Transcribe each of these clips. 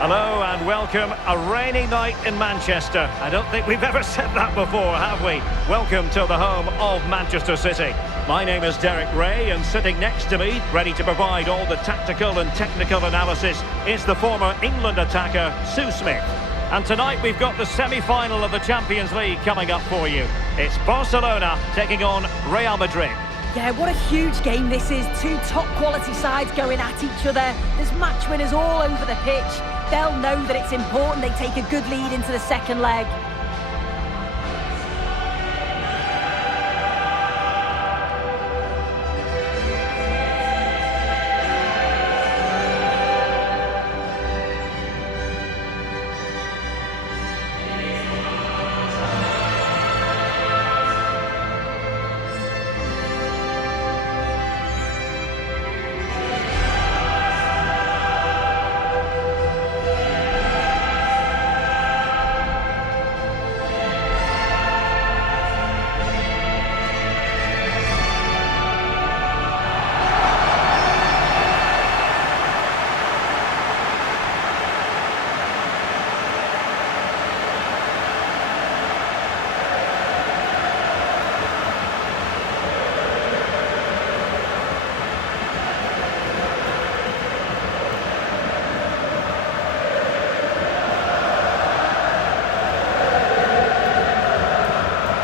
Hello and welcome. A rainy night in Manchester. I don't think we've ever said that before, have we? Welcome to the home of Manchester City. My name is Derek Ray, and sitting next to me, ready to provide all the tactical and technical analysis, is the former England attacker, Sue Smith. And tonight we've got the semi-final of the Champions League coming up for you. It's Barcelona taking on Real Madrid. Yeah, what a huge game this is. Two top-quality sides going at each other. There's match winners all over the pitch. They'll know that it's important they take a good lead into the second leg.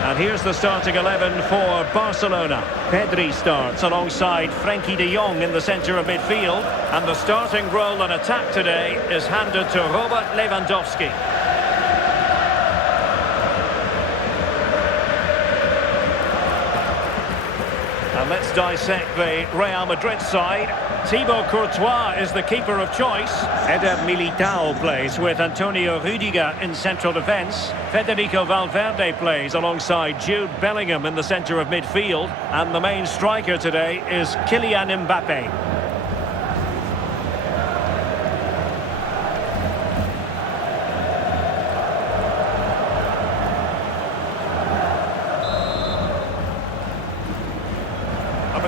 And here's the starting 11 for Barcelona. Pedri starts alongside Frenkie de Jong in the centre of midfield. And the starting role in attack today is handed to Robert Lewandowski. And let's dissect the Real Madrid side. Thibaut Courtois is the keeper of choice. Eder Militao plays with Antonio Rudiger in central defence. Federico Valverde plays alongside Jude Bellingham in the centre of midfield. And the main striker today is Kylian Mbappe.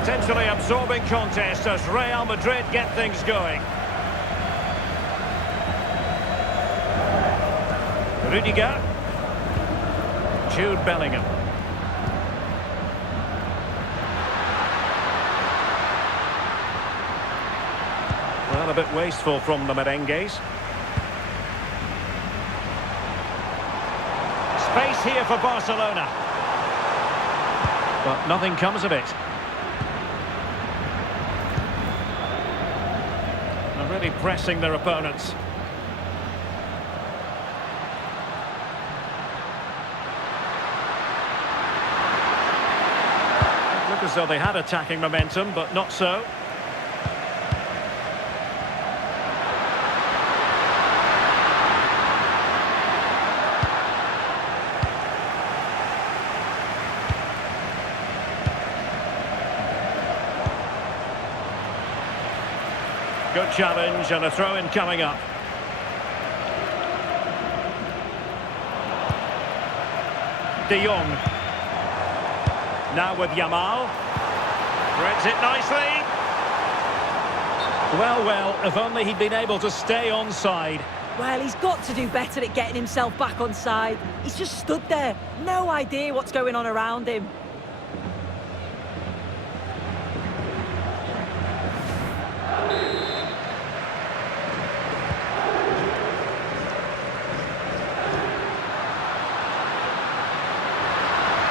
Potentially absorbing contest as Real Madrid get things going. Rudiger. Jude Bellingham. Well, a bit wasteful from the merengues. Space here for Barcelona. But nothing comes of it. Really pressing their opponents. It looked as though they had attacking momentum, but not so. Good challenge and a throw-in coming up. De Jong. Now with Yamal. Threads it nicely. Well, if only he'd been able to stay onside. Well, he's got to do better at getting himself back on side. He's just stood there. No idea what's going on around him.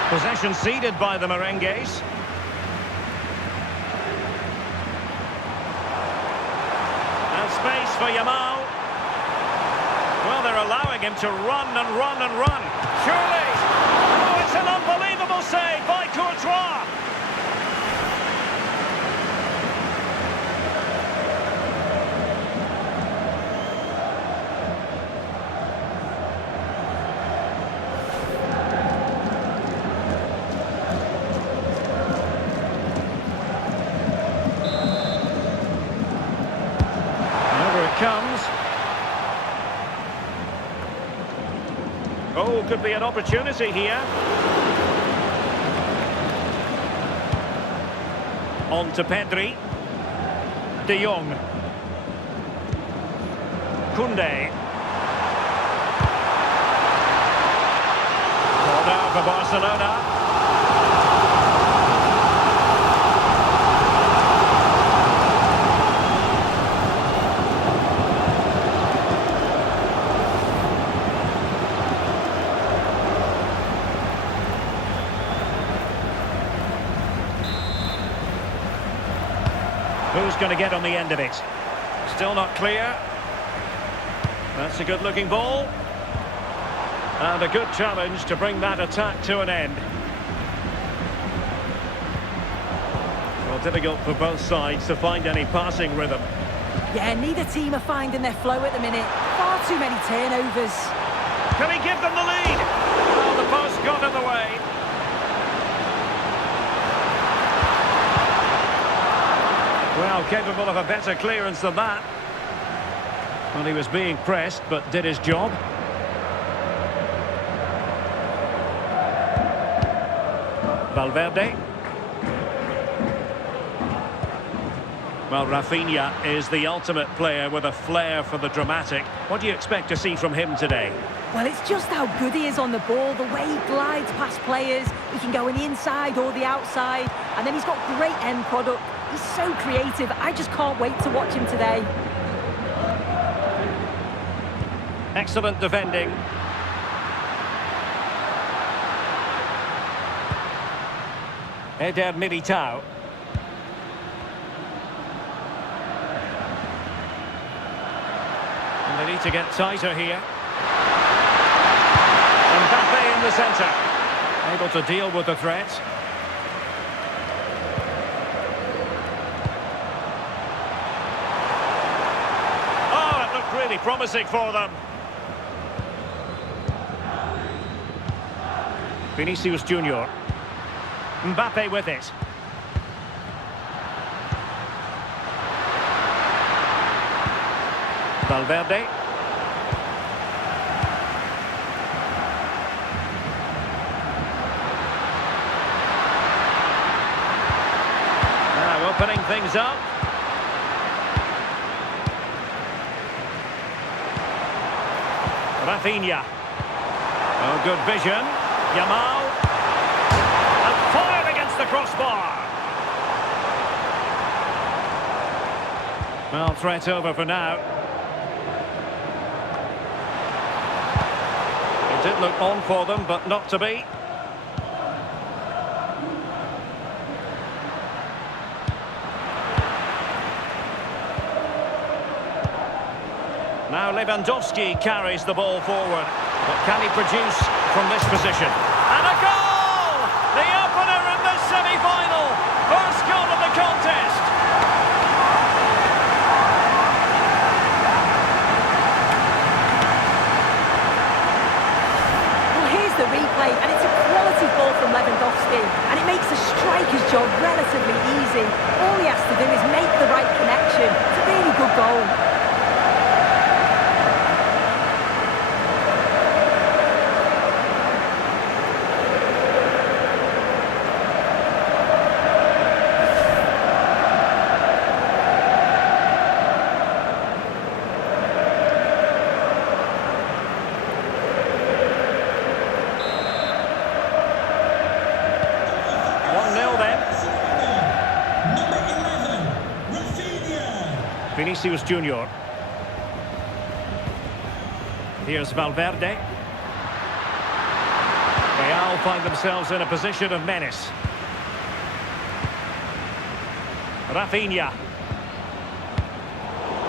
Possession ceded by the merengues. And space for Yamal. Well, they're allowing him to run and run and run. Surely! Oh, it's an unbelievable save by Courtois! Comes. Oh, could be an opportunity here. On to Pedri. De Jong. Koundé. Corner for Barcelona. Who's going to get on the end of it? Still not clear. That's a good-looking ball. And a good challenge to bring that attack to an end. Well, difficult for both sides to find any passing rhythm. Yeah, neither team are finding their flow at the minute. Far too many turnovers. Can he give them the lead? Oh, the post got in the way. Well, capable of a better clearance than that. Well, he was being pressed, but did his job. Valverde. Well, Rafinha is the ultimate player with a flair for the dramatic. What do you expect to see from him today? Well, it's just how good he is on the ball, the way he glides past players. He can go on the inside or the outside, and then he's got great end product. He's so creative. I just can't wait to watch him today. Excellent defending. Eder Militao. And they need to get tighter here. Mbappe in the centre. Able to deal with the threat. Oh, it looked really promising for them. Vinicius Junior. Mbappe with it. Valverde. Now opening things up. Rafinha. Oh, good vision. Yamal. And fired against the crossbar. Well, threat over for now. It did look on for them, but not to be. Now Lewandowski carries the ball forward. But can he produce from this position? And a goal! The opener in the semi-final. First goal of the contest. Well, here's the replay, and it's a quality ball from Lewandowski. And it makes the striker's job relatively easy. All he has to do is make the right connection. It's a really good goal. Vinicius Junior. Here's Valverde. Real find themselves in a position of menace. Rafinha.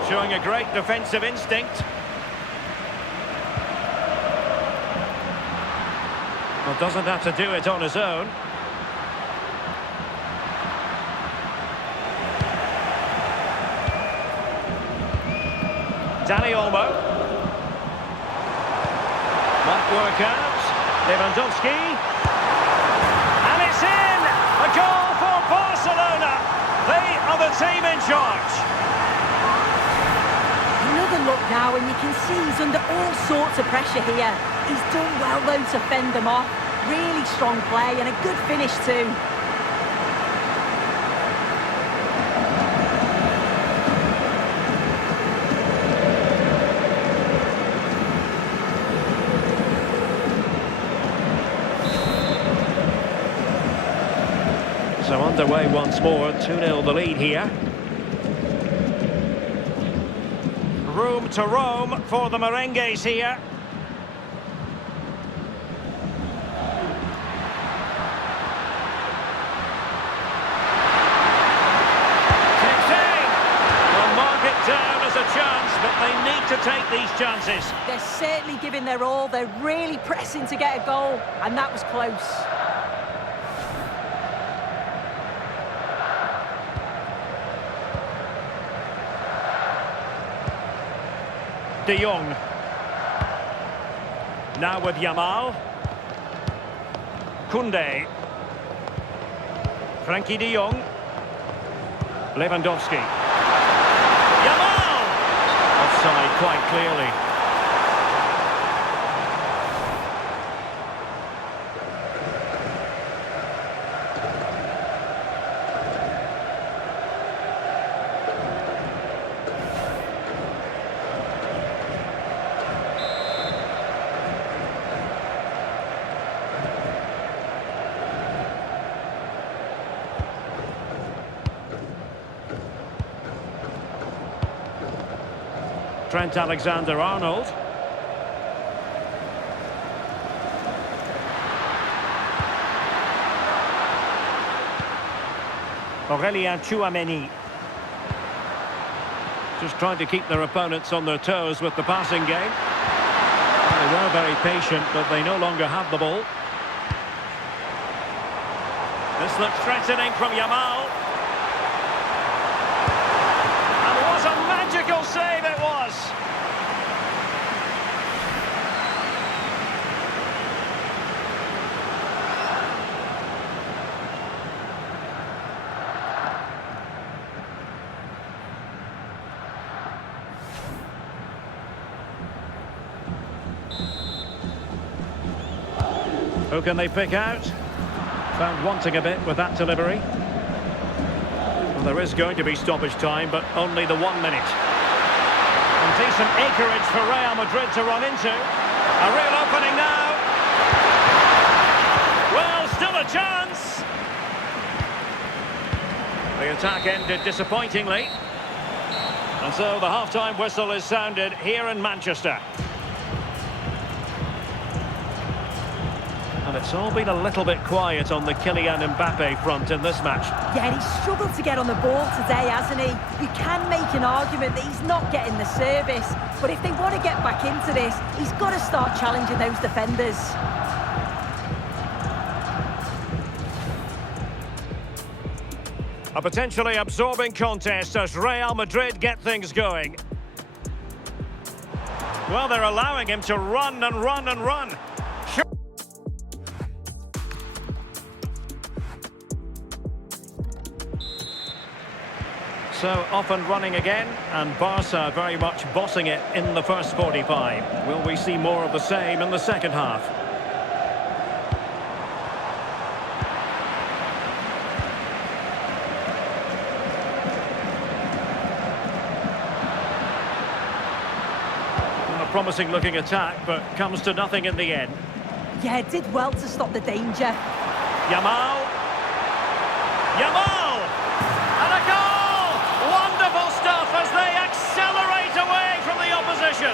Showing a great defensive instinct. Well, doesn't have to do it on his own. Dani Olmo. Might work out. Lewandowski. And it's in! A goal for Barcelona. They are the team in charge. Another look now, and you can see he's under all sorts of pressure here. He's done well, though, to fend them off. Really strong play and a good finish, too. So underway once more, 2-0 the lead here. Room to roam for the merengues here. Down as a chance, but they need to take these chances. They're certainly giving their all. They're really pressing to get a goal, and that was close. De Jong. Now with Yamal. Koundé. Frankie de Jong. Lewandowski. Yamal! Offside quite clearly. Trent Alexander-Arnold. Aurélien Tchouaméni. Just trying to keep their opponents on their toes with the passing game. They were very patient, but they no longer have the ball. This looks threatening from Yamal. And what a magical save it was! Who can they pick out? Found wanting a bit with that delivery. Well, there is going to be stoppage time, but only the 1 minute. And decent acreage for Real Madrid to run into. A real opening now. Well, still a chance. The attack ended disappointingly. And so the half-time whistle is sounded here in Manchester. And it's all been a little bit quiet on the Kylian Mbappe front in this match. Yeah, he's struggled to get on the ball today, hasn't he? You can make an argument that he's not getting the service, but if they want to get back into this, he's got to start challenging those defenders. A potentially absorbing contest as Real Madrid get things going. Well, they're allowing him to run and run and run. So off and running again, and Barca very much bossing it in the first 45. Will we see more of the same in the second half? Well, a promising looking attack, but comes to nothing in the end. Yeah, it did well to stop the danger. Yamal. Yamal! And a goal! Wonderful stuff as they accelerate away from the opposition.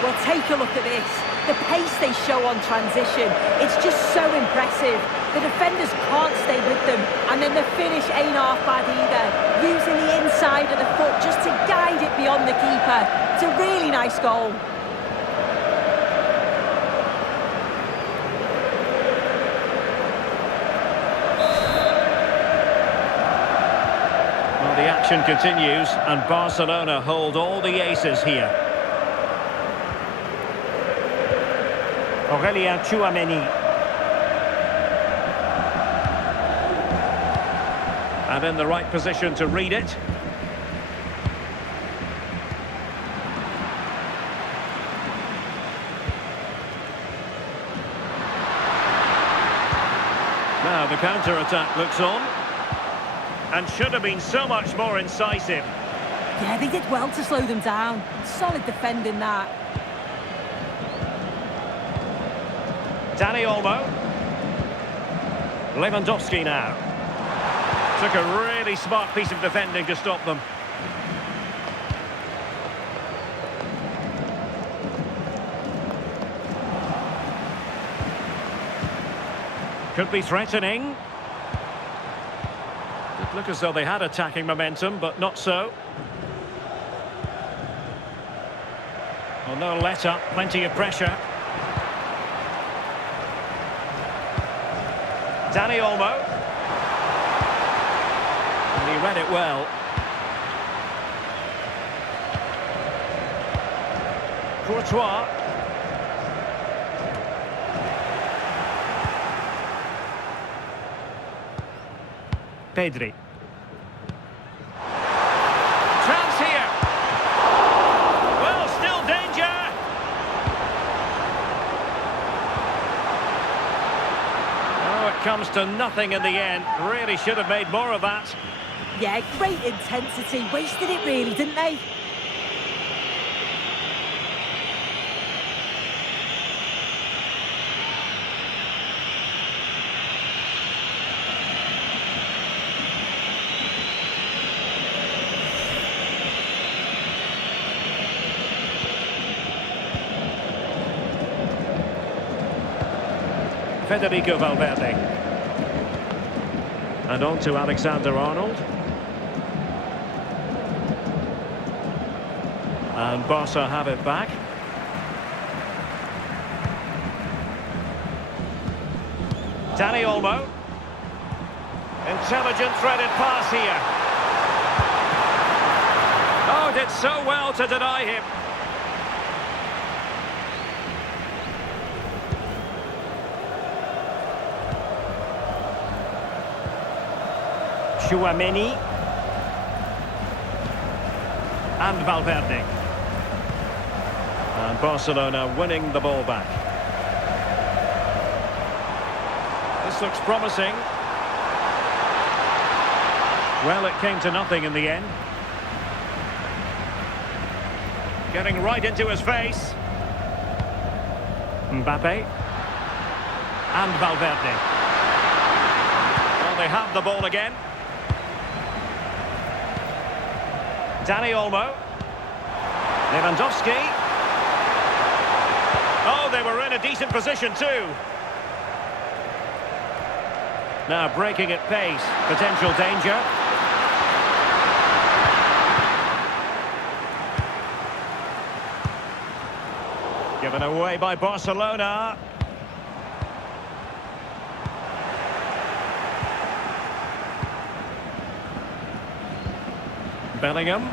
Well, take a look at this. The pace they show on transition, it's just so impressive. The defenders can't stay with them, and then the finish ain't half bad either. Using the inside of the foot just to guide it beyond the keeper. It's a really nice goal. The action continues, and Barcelona hold all the aces here. Aurélien Tchouaméni. And in the right position to read it. Now the counter-attack looks on. And should have been so much more incisive. Yeah, they did well to slow them down. Solid defending that. Dani Olmo. Lewandowski now. Took a really smart piece of defending to stop them. Could be threatening. It looked as though they had attacking momentum, but not so. Well, no let up, plenty of pressure. Dani Olmo. And he read it well. Courtois. Pedri. Chance here. Well, still danger. Oh, it comes to nothing in the end. Really should have made more of that. Yeah, great intensity. Wasted it really, didn't they? Federico Valverde. And on to Alexander-Arnold. And Barca have it back. Dani Olmo. Intelligent threaded pass here. Oh, did so well to deny him. Tchouaméni. And Valverde. And Barcelona winning the ball back. This looks promising. Well, it came to nothing in the end. Getting right into his face. Mbappe. And Valverde. Well, they have the ball again. Dani Olmo. Lewandowski. Oh, they were in a decent position too. Now breaking at pace. Potential danger. Given away by Barcelona. Bellingham.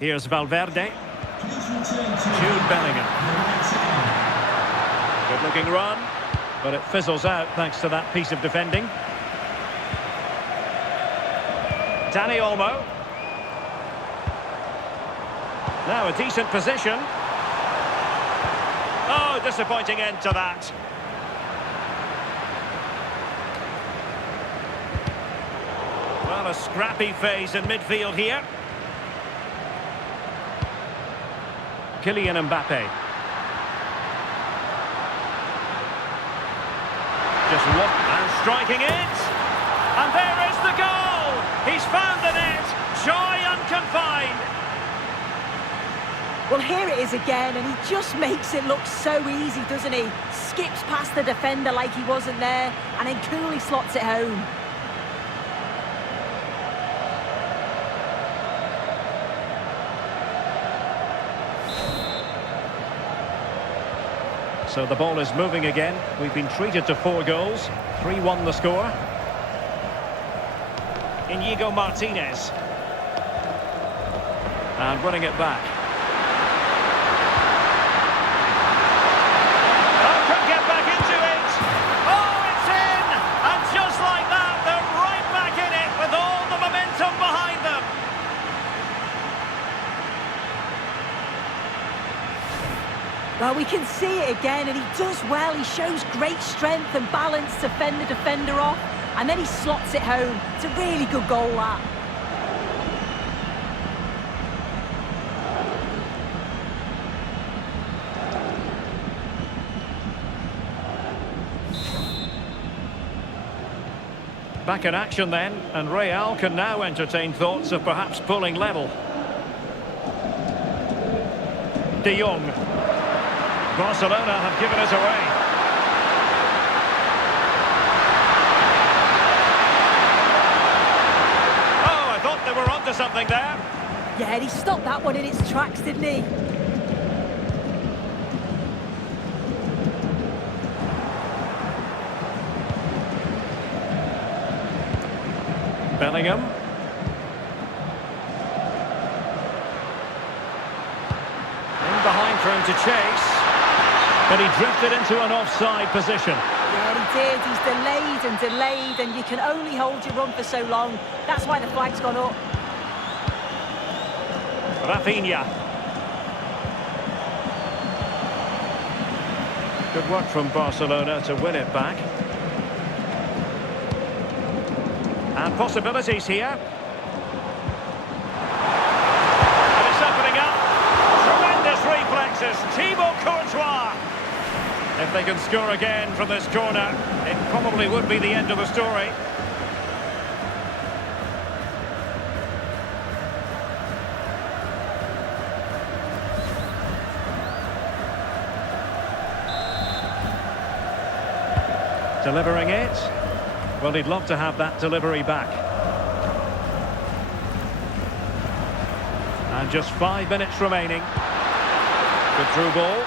Here's Valverde. Jude Bellingham. Good looking run, but it fizzles out thanks to that piece of defending. Dani Olmo. Now a decent position. Oh, disappointing end to that. Well, a scrappy phase in midfield here. Kylian Mbappe. Just look and striking it. And there is the goal. He's found the net. Joy unconfined. Well, here it is again, and he just makes it look so easy, doesn't he? Skips past the defender like he wasn't there, and then coolly slots it home. So the ball is moving again. We've been treated to 4 goals. 3-1 the score. Inigo Martinez. And running it back. Oh, could get back into it. Oh, it's in! And just like that, they're right back in it with all the momentum behind them. Well, we can see it again, and he does well. He shows great strength and balance to fend the defender off, and then he slots it home. It's a really good goal, that. Back in action then, and Real can now entertain thoughts of perhaps pulling level. De Jong. Barcelona have given us away. Oh, I thought they were onto something there. Yeah, he stopped that one in its tracks, didn't he? Bellingham. In behind for him to chase. But he drifted into an offside position. Yeah, he did. He's delayed and delayed, and you can only hold your run for so long. That's why the flag's gone up. Rafinha. Good work from Barcelona to win it back. And possibilities here. And it's opening up. Tremendous reflexes. Thibaut Courtois. If they can score again from this corner, it probably would be the end of the story. Delivering it. Well, he'd love to have that delivery back. And just 5 minutes remaining. Good through ball.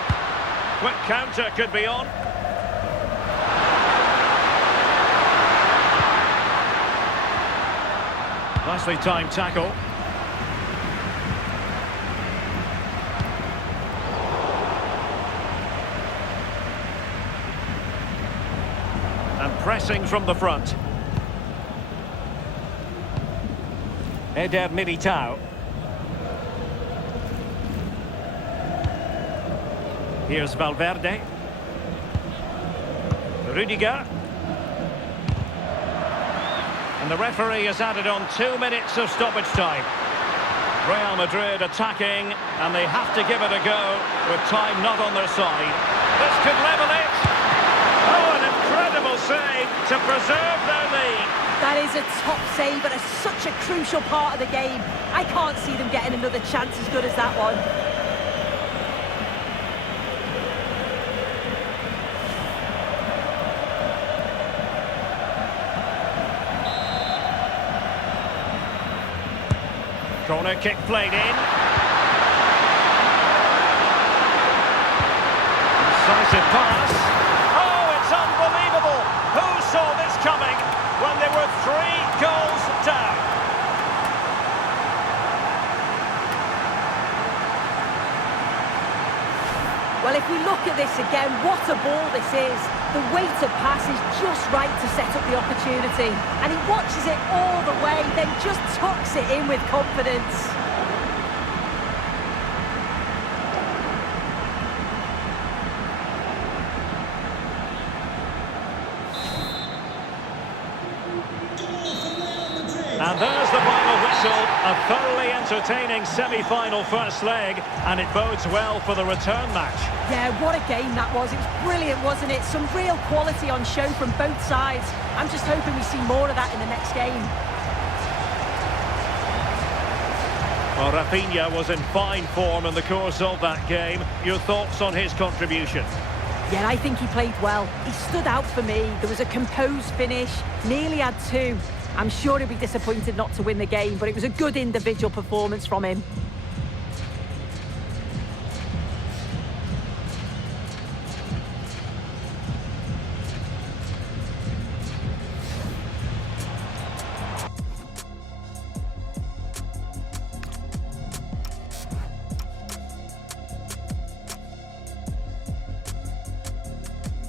Quick counter could be on. Nicely timed tackle. Pressing from the front. Eder Militao. Here's Valverde. Rudiger. And the referee has added on 2 minutes of stoppage time. Real Madrid attacking, and they have to give it a go with time not on their side. This could level it. Oh, an incredible save to preserve their lead. That is a top save, but it's such a crucial part of the game. I can't see them getting another chance as good as that one. Corner kick played in. Decisive pass. Unbelievable! Who saw this coming when they were 3 goals down? Well, if we look at this again, what a ball this is. The weighted pass is just right to set up the opportunity. And he watches it all the way, then just tucks it in with confidence. And there's the final whistle, a thoroughly entertaining semi-final first leg, and it bodes well for the return match. Yeah, what a game that was. It was brilliant, wasn't it? Some real quality on show from both sides. I'm just hoping we see more of that in the next game. Well, Rafinha was in fine form in the course of that game. Your thoughts on his contribution? Yeah, I think he played well. He stood out for me. There was a composed finish, nearly had 2. I'm sure he'll be disappointed not to win the game, but it was a good individual performance from him.